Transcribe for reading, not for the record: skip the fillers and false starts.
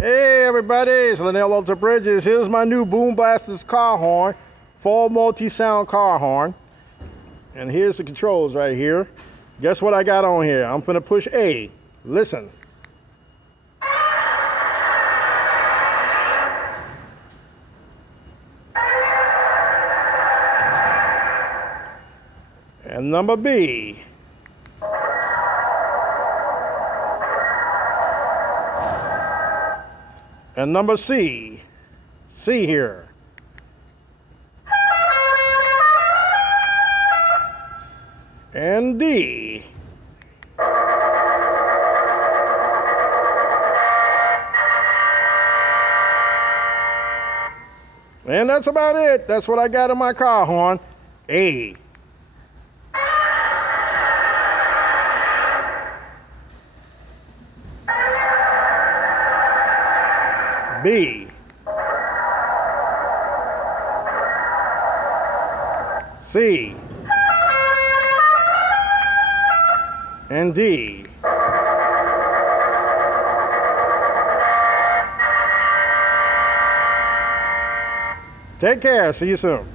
Hey everybody, it's Linnell Alter Bridges. Here's my new Boom Blasters car horn, full multi-sound car horn. And here's the controls right here. Guess what I got on here? I'm gonna push A. Listen. And number B. And number C. C here. And D. And that's about it. That's what I got in my car horn. A. B. C. And D. Take care. See you soon.